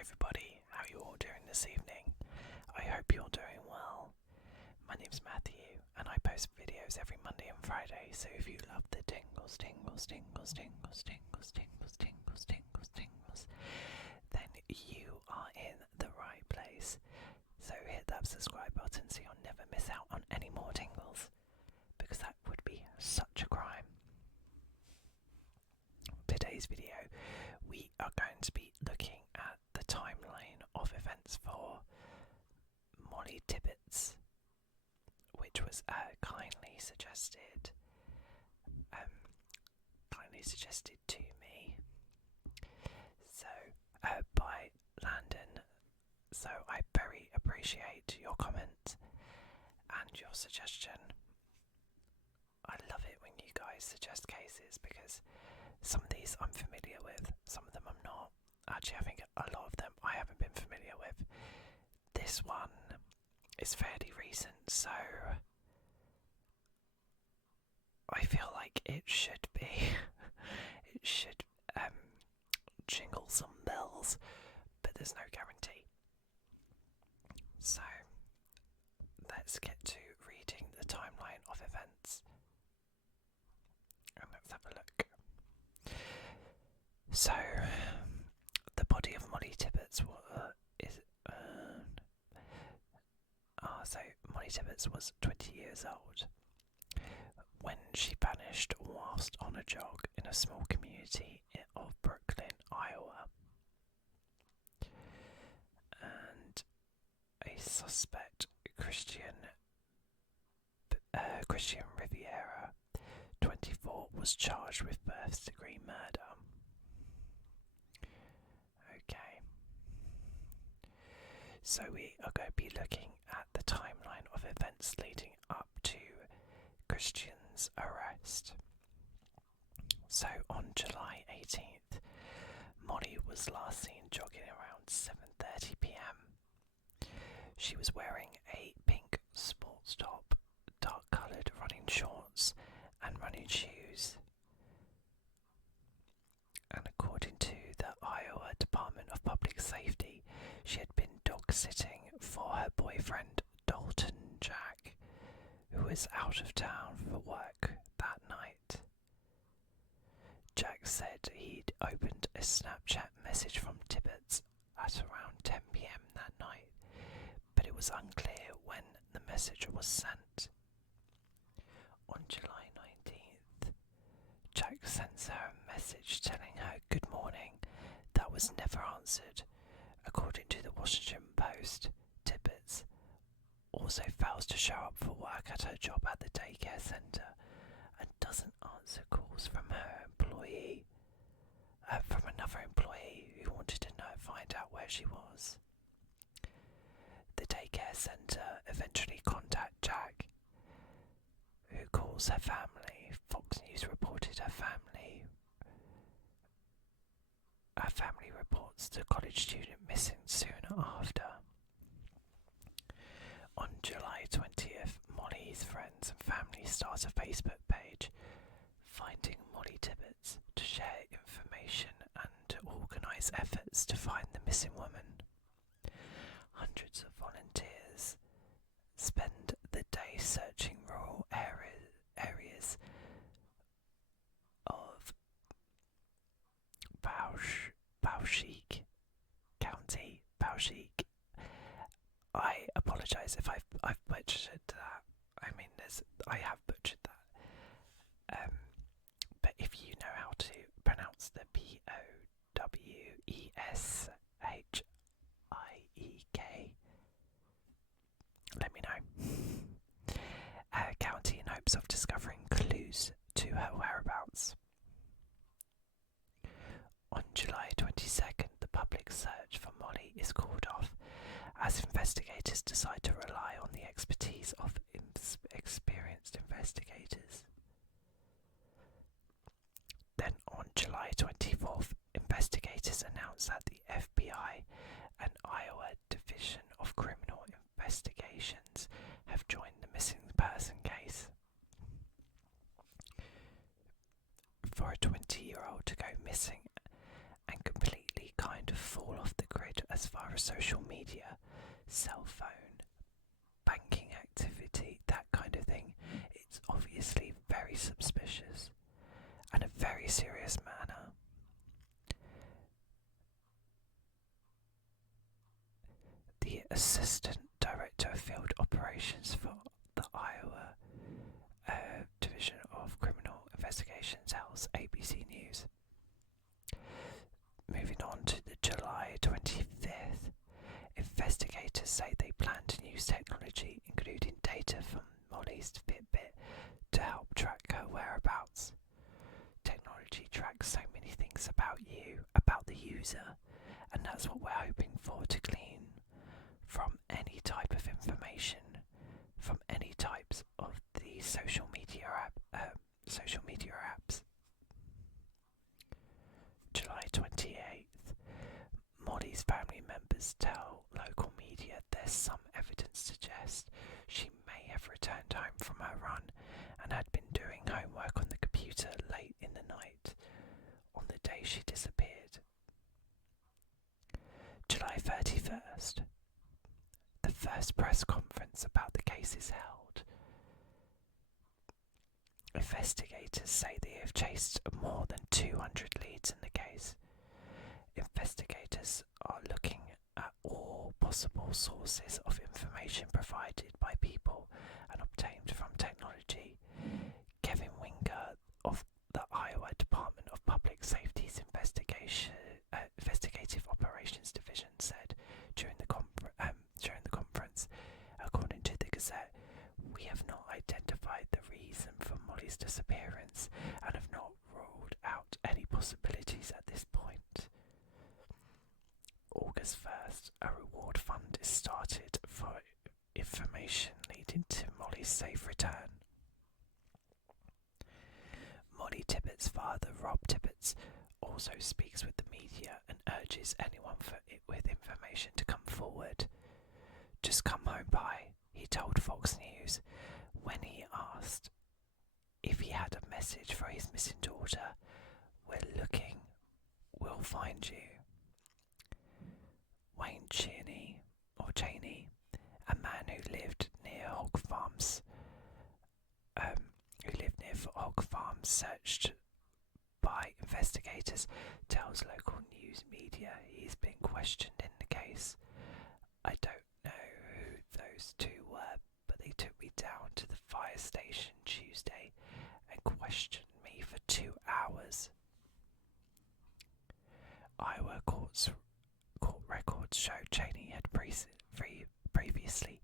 everybody, how are you all doing this evening? I hope you're doing well. My name's Matthew and I post videos every Monday and Friday, so if you love the tingles, then you are in the right place. So hit that subscribe button so you'll never miss out on any more tingles, because that would be such a crime. Today's video, we are going to be looking at the timeline of events for Mollie Tibbetts, which was kindly suggested to me, so by Landon. So I very appreciate your comment and your suggestion. I love it when you guys suggest cases, because some of these I'm familiar with, some of them I'm not. Actually, I think a lot of them I haven't been familiar with. This one is fairly recent, so I feel like it should be, it should jingle some bells, but there's no guarantee. So let's get to reading the timeline of events, and let's have a look. So, the body of Mollie Tibbetts Mollie Tibbetts was 20 years old when she vanished whilst on a jog in a small community of Brooklyn, Iowa. And a suspect, Christian Riviera, 24, was charged with first-degree murder. Okay. So we are going to be looking at the timeline of events leading up to Christian's arrest. So on July 18th, Mollie was last seen jogging around 7:30 p.m. She was wearing a pink sports top, dark-coloured running shorts and running shoes. And according to the Iowa Department of Public Safety, she had been dog-sitting for her boyfriend Dalton Jack, who was out of town for work that night. Jack said he'd opened a Snapchat message from Tibbetts at around 10 p.m. that night, but it was unclear when the message was sent. On July 19th, Jack sends her a message telling her good morning that was never answered. According to the Washington Post, Tibbetts also fails to show up for work at her job at the daycare centre and doesn't answer calls from another employee who wanted to find out where she was. The daycare centre eventually contacted Jack, who calls her family. Fox News reported her family reports the college student missing soon after. On July 20th, Mollie's friends and family start a Facebook page, Finding Mollie Tibbetts, to share information and to organise efforts to find the missing woman. Hundreds of volunteers spend the day searching rural areas of Bauschik County. Bauschik. I apologise if I've butchered that. I have butchered that. But if you know how to pronounce the Poweshiek, let me know. County in hopes of discovering clues to her whereabouts. On July 22nd, the public search for Mollie is called off as investigators decide to rely on the expertise of experienced investigators. Then on July 24th, investigators announced that the FBI and Iowa Division of Criminal Investigations have joined the missing person case. For a 20-year-old to go missing and completely kind of fall off the grid as far as social media, cell phone, banking activity, that kind of thing, it's obviously very suspicious and a very serious matter. The Assistant Director of Field Operations for the Iowa Division of Criminal Investigation tells ABC News. Moving on to the July 25th, investigators say they plan to use technology, including data from Mollie's Fitbit, to help track her whereabouts. Technology tracks so many things about you, about the user, and that's what we're hoping for, to glean from any type of information, from any types of the social media apps. July 28th, Mollie's family members tell local media there's some evidence to suggest she may have returned home from her run and had been doing homework on the computer late in the night on the day she disappeared. July 31st, the first press conference about the case is held. Investigators say they have chased more than 200 leads in the case. Investigators are looking at all possible sources of information provided by people and obtained from technology. Kevin Winger of the Iowa Department of Public Safety's Investigative Operations Division said during the conference, according to the Gazette, "We have not identified the reason for Mollie's disappearance and have not ruled out any possibilities at this point." August 1st, a reward fund is started for information leading to Mollie's safe return. Mollie Tibbetts' father, Rob Tibbetts, also speaks with the media and urges anyone with information to come forward. "Just come home by," he told Fox News when he asked if he had a message for his missing daughter. "We're looking. We'll find you." Wayne Cheney, a man who lived near hog farms, searched by investigators, tells local news media he's been questioned in the case. "I don't know who those two were, but they took me down to the fire station Tuesday and questioned me for 2 hours. Iowa court records show Cheney had previously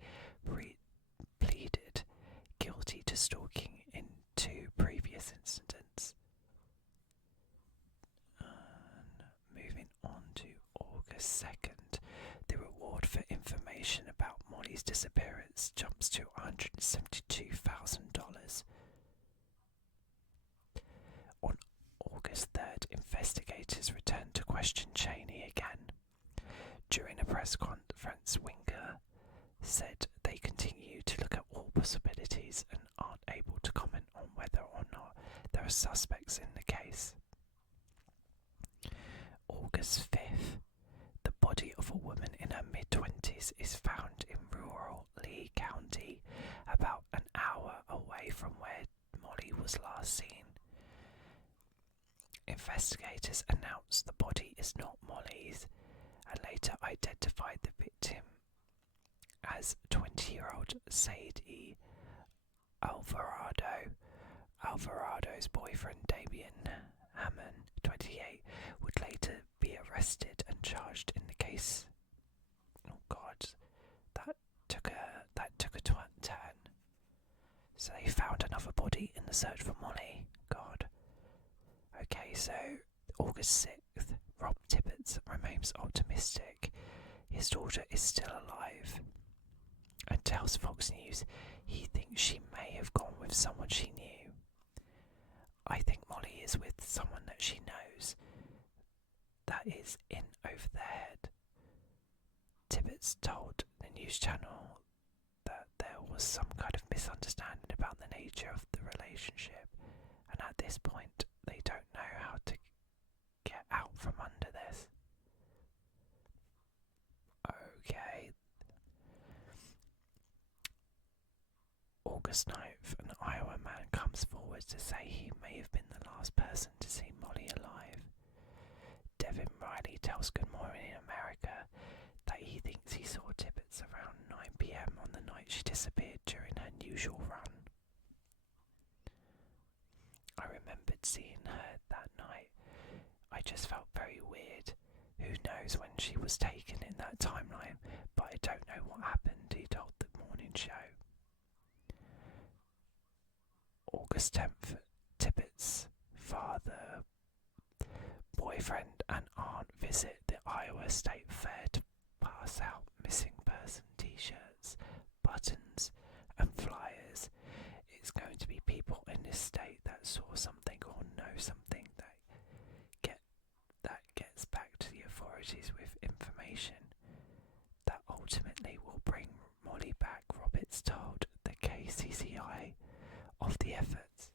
pleaded guilty to stalking in 2 previous incidents. And moving on to August 2nd, the reward for information about Mollie's disappearance jumps to $172,000. On August 3rd, investigators returned to question Cheney again. During a press conference, Winger said they continue to look at all possibilities and aren't able to comment on whether or not there are suspects in the case. August 5th, the body of a woman in her mid-20s is found in rural Lee County, about an hour away from where Mollie was last seen. Investigators announced the body is not Mollie's and later identified the victim as 20-year-old Sadie Alvarado. Alvarado's boyfriend Damien Hammond, 28, would later be arrested and charged in the case. Oh God, that took a turn. So they found another body in the search for Mollie. God. Okay, so August 6th, Rob Tibbetts remains optimistic his daughter is still alive and tells Fox News he thinks she may have gone with someone she knew. "I think Mollie is with someone that she knows, that is in over their head." Tibbetts told the news channel that there was some kind of misunderstanding about the nature of the relationship, and at this point they don't know how to get out from under this. August 9th, an Iowa man comes forward to say he may have been the last person to see Mollie alive. Devin Riley tells Good Morning America that he thinks he saw Tibbetts around 9 p.m. on the night she disappeared during her usual run. I remembered seeing her that night. I just felt very weird. Who knows when she was taken in that timeline, but I don't know what happened, he told the morning show. August 10th, Tibbetts' father, boyfriend and aunt visit the Iowa State Fair to pass out missing person t-shirts, buttons and flyers. It's going to be people in this state that saw something or know something that gets back to the authorities with information that ultimately will bring Mollie back, Roberts told the KCCI of the efforts.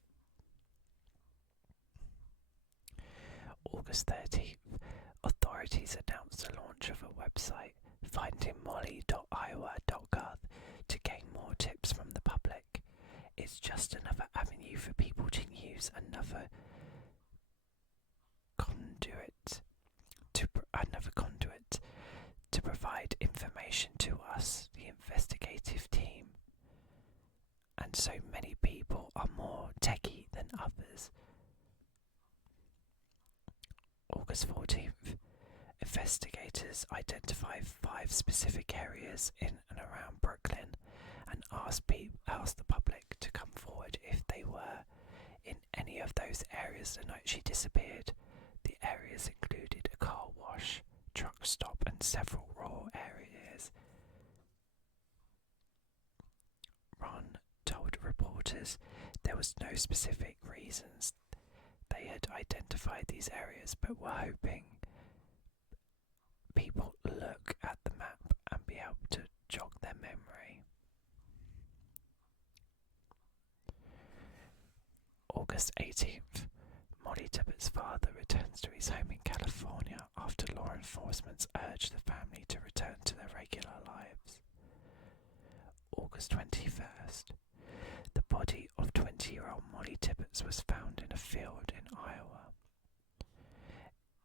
August 13th, authorities announced the launch of a website, findingmollie.iowa.gov, to gain more tips from the public. It's just another avenue for people to use, another conduit to provide information to us, the investigative team. And so many people are more techie than others. August 14th, investigators identified 5 specific areas in and around Brooklyn and asked the public to come forward if they were in any of those areas the night she disappeared. The areas included a car wash, truck stop and several rural areas. Ron told reporters there was no specific reasons they had identified these areas, but were hoping people look at the map and be able to jog their memory. August 18th, Mollie Tibbetts' father returns to his home in California after law enforcement urged the family to return to their regular lives. August 21st, the body of 20-year-old Mollie Tibbetts was found in a field in Iowa.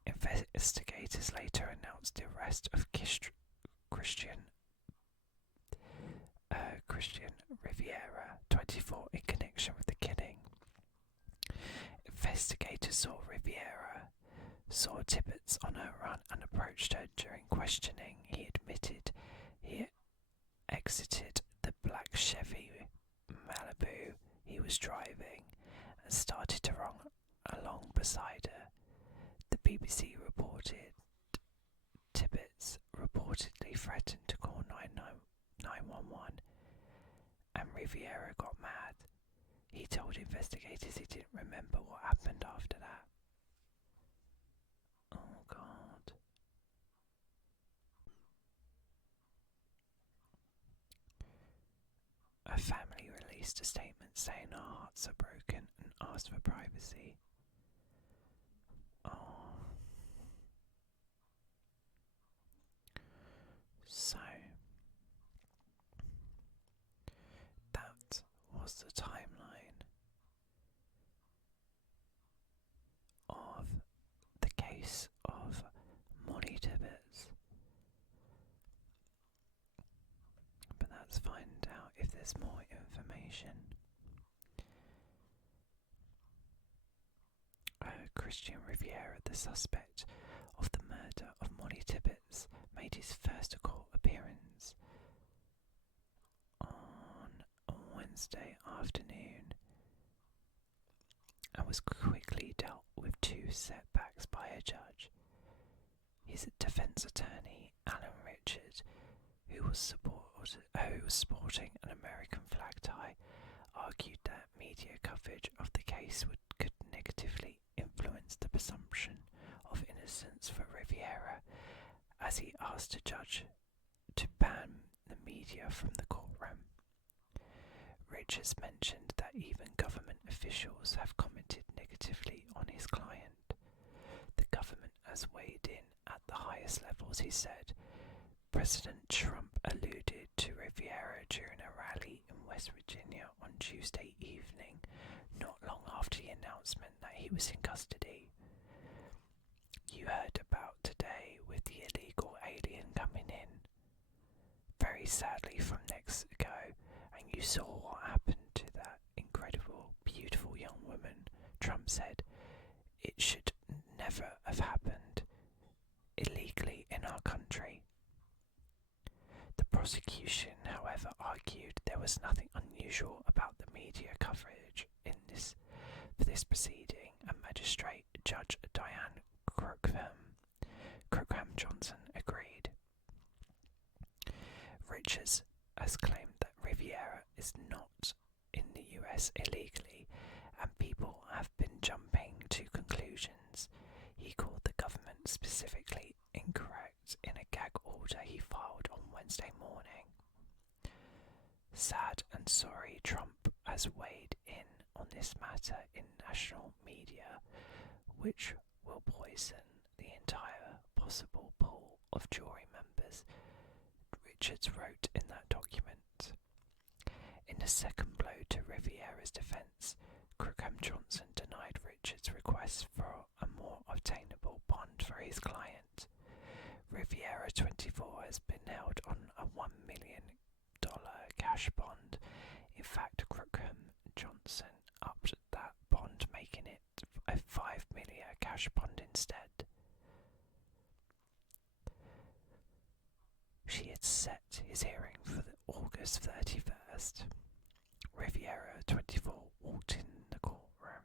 Investigators later announced the arrest of Christian Riviera, 24, in connection with the killing. Investigators saw Tibbetts on her run and approached her during questioning. He admitted he exited the black Chevy Malibu he was driving and started to run along beside her. The BBC reported Tibbetts reportedly threatened to call 911 and Riviera got mad. He told investigators he didn't remember what happened after that. Oh God. Her family released a statement saying our hearts are broken and asked for privacy. Oh. So, that was the timeline of the case of Mollie Tibbetts. But let's find out if there's more information. Christian Riviera, the suspect of the murder of Mollie Tibbetts, made his first court appearance on Wednesday afternoon and was quickly dealt with 2 setbacks by a judge. His defense attorney, Alan Richard, who was sporting an American flag tie, argued that media coverage of the case could negatively influence the presumption of innocence for Riviera, as he asked the judge to ban the media from the courtroom. Richards mentioned that even government officials have commented negatively on his client. The government has weighed in at the highest levels, he said. President Trump alluded to Riviera during a rally in West Virginia on Tuesday evening, not long after the announcement that he was in custody. You heard about today with the illegal alien coming in, very sadly from Mexico, and you saw what happened to that incredible, beautiful young woman, Trump said. It should never have happened illegally in our country. The prosecution, however, argued there was nothing unusual about the media coverage for this proceeding, and Magistrate Judge Diane Crookham Johnson agreed. Richards has claimed that Riviera is not in the US illegally, and people have been jumping to conclusions. He called the government specifically incorrect in a gag order he filed on Wednesday morning. Sad and sorry, Trump has weighed in on this matter in national media, which will poison the entire possible pool of jury members, Richards wrote in that document. In a second blow to Riviera's defence, Crookham Johnson denied Richards' request for a more obtainable bond for his client. Riviera 24 has been held on a $1 million cash bond. In fact, Crookham Johnson upped that bond, making it a $5 million cash bond instead. She had set his hearing for August 31st. Riviera 24 walked in the courtroom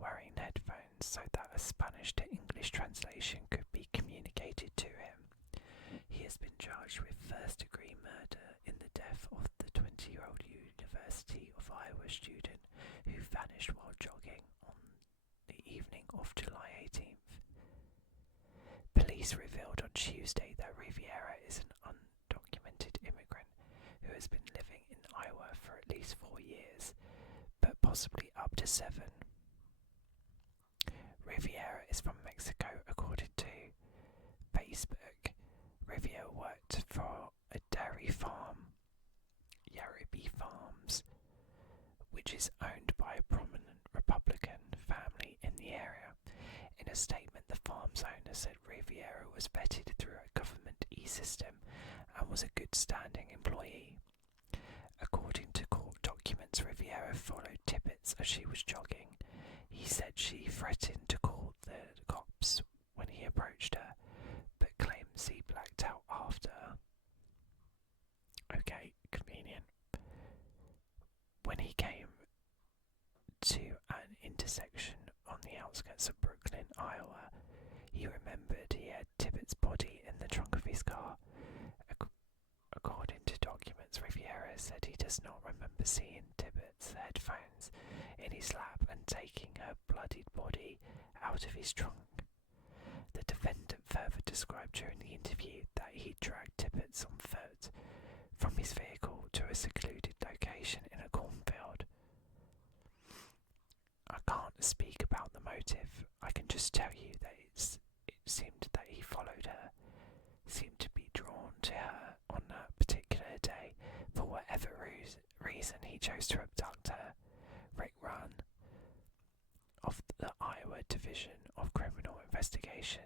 wearing headphones so that a Spanish to English translation could be communicated to him. He has been charged with first-degree murder in the death of the 20-year-old University of Iowa student who vanished while jogging on the evening of July 18th. Police revealed on Tuesday that Riviera is an undocumented immigrant who has been living in Iowa for at least 4 years, but possibly up to 7. Riviera is from Mexico, according to Facebook. Riviera worked for a dairy farm, Yarriby Farms, which is owned by a prominent Republican family in the area. In a statement, the farm's owner said Riviera was vetted through a government e-system and was a good-standing employee. According to court documents, Riviera followed Tibbetts as she was jogging. He said she threatened to call the cops when he approached her, but claims he blacked out after. Okay, convenient. When he came to an intersection on the outskirts of Brooklyn, Iowa, he remembered he had Tibbetts' body in the trunk of his car. According to documents, Riviera said he does not remember seeing Tibbetts' headphones in his lap and taking her bloodied body out of his trunk. The defendant further described during the interview that he dragged Tibbetts on foot from his vehicle to a secluded location in a cornfield. I can't speak about the motive. I can just tell you that it seemed that he followed her, seemed to be drawn to her on that particular day. For whatever reason, he chose to abduct her. Rick Runn of the Iowa Division of Criminal Investigation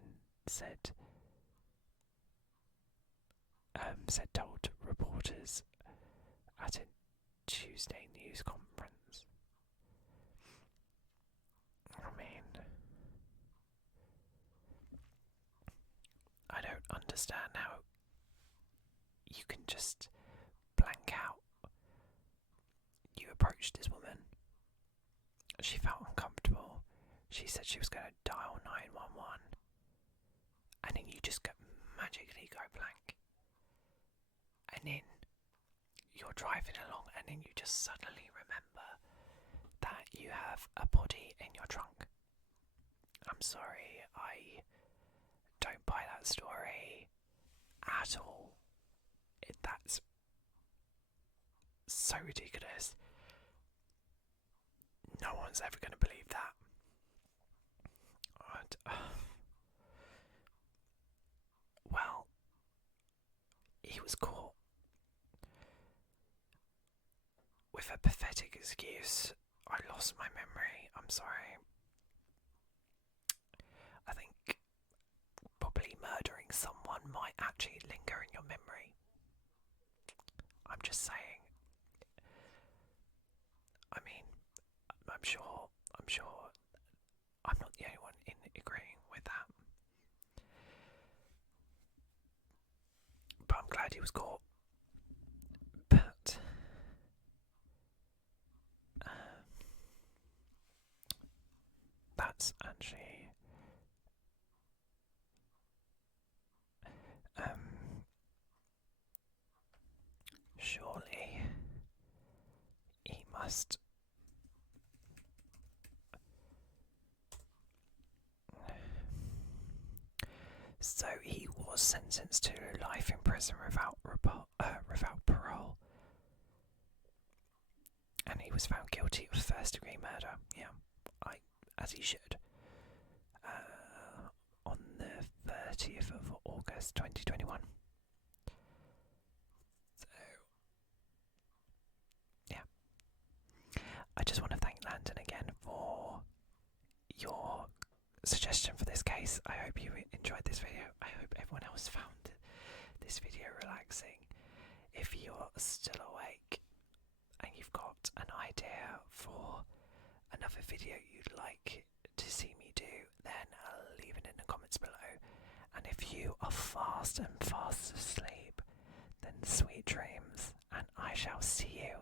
told reporters at a Tuesday news conference. I mean, I don't understand how you can just blank out. You approached this woman. She felt uncomfortable. She said she was going to dial 911. And then you just magically go blank. And then you're driving along and then you just suddenly remember that you have a body in your trunk. I'm sorry, I don't buy that story at all. That's so ridiculous. No one's ever going to believe that. Well, he was caught with a take excuse. I lost my memory. I'm sorry. I think probably murdering someone might actually linger in your memory. I'm just saying. I mean, I'm sure I'm not the only one in agreeing with that. But I'm glad he was caught. But that's actually surely he must. So he was sentenced to life in prison without parole, and he was found guilty of first-degree murder. Yeah, as he should. On the 30th of August 2021. So, yeah. I just want to thank Landon again for your suggestion for this case. I hope you enjoyed this video. I hope everyone else found this video relaxing. If you're still awake and you've got an idea for another video you'd like to see me do, then leave it in the comments below. And if you are fast asleep, then sweet dreams, and I shall see you